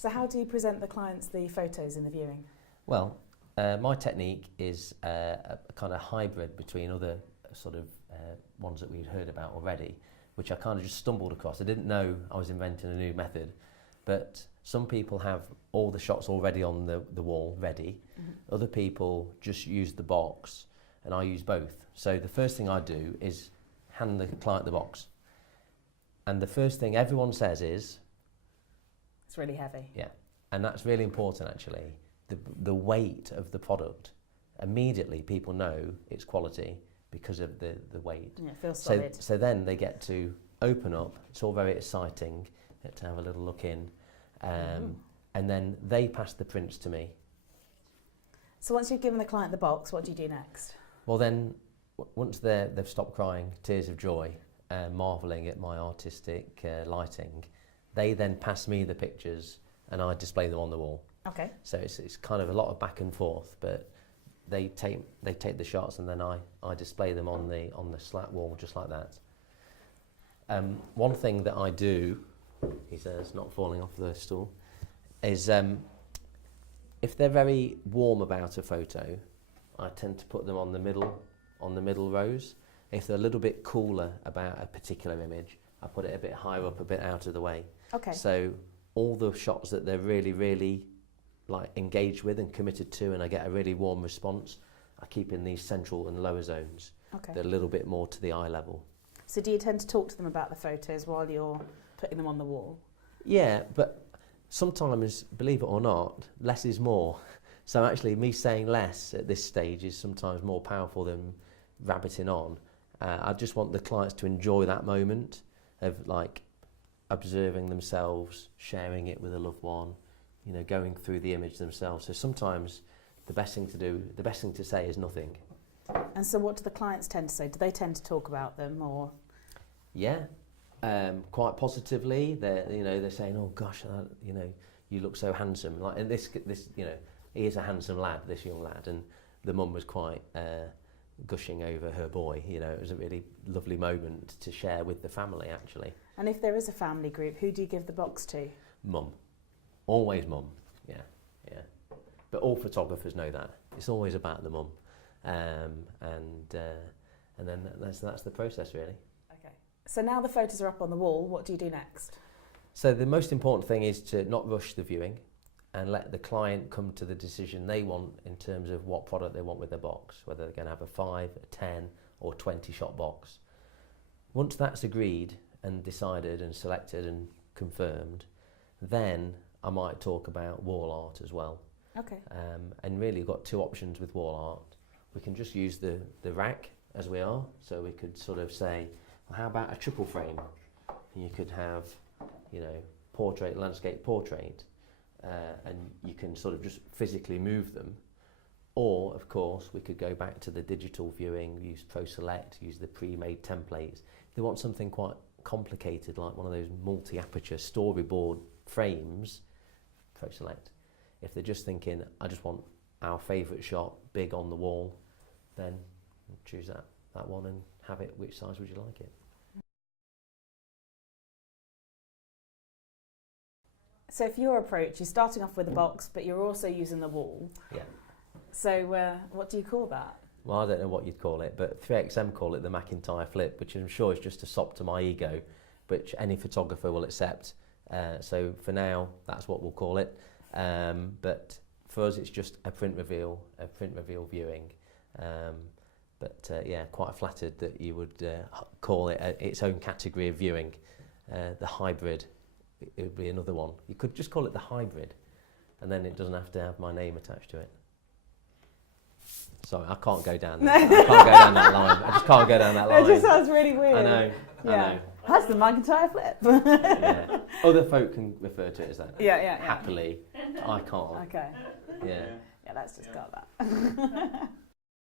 So how do you present the clients the photos in the viewing? Well, my technique is a kind of hybrid between other sort of ones that we'd heard about already, which I kind of just stumbled across. I didn't know I was inventing a new method, but some people have all the shots already on the wall ready. Mm-hmm. Other people just use the box, and I use both. So the first thing I do is hand the client the box. And the first thing everyone says is... It's really heavy. Yeah, and that's really important actually. The weight of the product, immediately people know it's quality because of the weight. Yeah, it feels solid. So then they get to open up. It's all very exciting to have a little look in. And then they pass the prints to me. So once you've given the client the box, what do you do next? Well then, once they've stopped crying, tears of joy, marvelling at my artistic lighting, they then pass me the pictures and I display them on the wall. Okay. So it's kind of a lot of back and forth, but they take the shots and then I display them on the slat wall just like that. One thing that I do, he says, not falling off the stool, is if they're very warm about a photo, I tend to put them on the middle rows. If they're a little bit cooler about a particular image, I put it a bit higher up, a bit out of the way. Okay. So all the shots that they're really, really like engaged with and committed to, and I get a really warm response, I keep in these central and lower zones. Okay. They're a little bit more to the eye level. So do you tend to talk to them about the photos while you're putting them on the wall? Yeah, but sometimes, believe it or not, less is more. So actually me saying less at this stage is sometimes more powerful than rabbiting on. I just want the clients to enjoy that moment of like observing themselves, sharing it with a loved one, you know, going through the image themselves. So sometimes the best thing to say is nothing. And so what do the clients tend to say? Do they tend to talk about them or? Yeah, quite positively. They're saying, "Oh gosh, you look so handsome." Like, and this, you know, he is a handsome lad, this young lad, and the mum was quite gushing over her boy. You know, it was a really lovely moment to share with the family, actually. And if there is a family group, who do you give the box to? Mum, always mum. Yeah. But all photographers know that it's always about the mum, and then that's the process really. Okay. So now the photos are up on the wall. What do you do next? So the most important thing is to not rush the viewing and let the client come to the decision they want in terms of what product they want with their box, whether they're going to have a 5, a 10 or 20 shot box. Once that's agreed and decided and selected and confirmed, then I might talk about wall art as well. Okay. And really got two options with wall art. We can just use the rack as we are, so we could sort of say, well, how about a triple frame? And you could have, you know, portrait, landscape, portrait, and you can sort of just physically move them. Or, of course, we could go back to the digital viewing, use Pro Select, use the pre-made templates. If they want something quite complicated, like one of those multi-aperture storyboard frames, Pro Select. If they're just thinking, I just want our favourite shot big on the wall, then choose that one and have it. Which size would you like it? So if your approach, you're starting off with a box, but you're also using the wall. Yeah. So what do you call that? Well, I don't know what you'd call it, but 3XM call it the McIntyre flip, which I'm sure is just a sop to my ego, which any photographer will accept. So for now, that's what we'll call it. But for us, it's just a print reveal viewing. Yeah, quite flattered that you would call it its own category of viewing. The hybrid, it would be another one. You could just call it the hybrid, and then it doesn't have to have my name attached to it. Sorry, I can't go down that. I can't go down that line. I just can't go down that line. It just sounds really weird. I know. Yeah. I know. That's the McIntyre flip. Yeah. Other folk can refer to it as that. Yeah. Happily. I can't. Okay. Yeah. Yeah, let's just got that.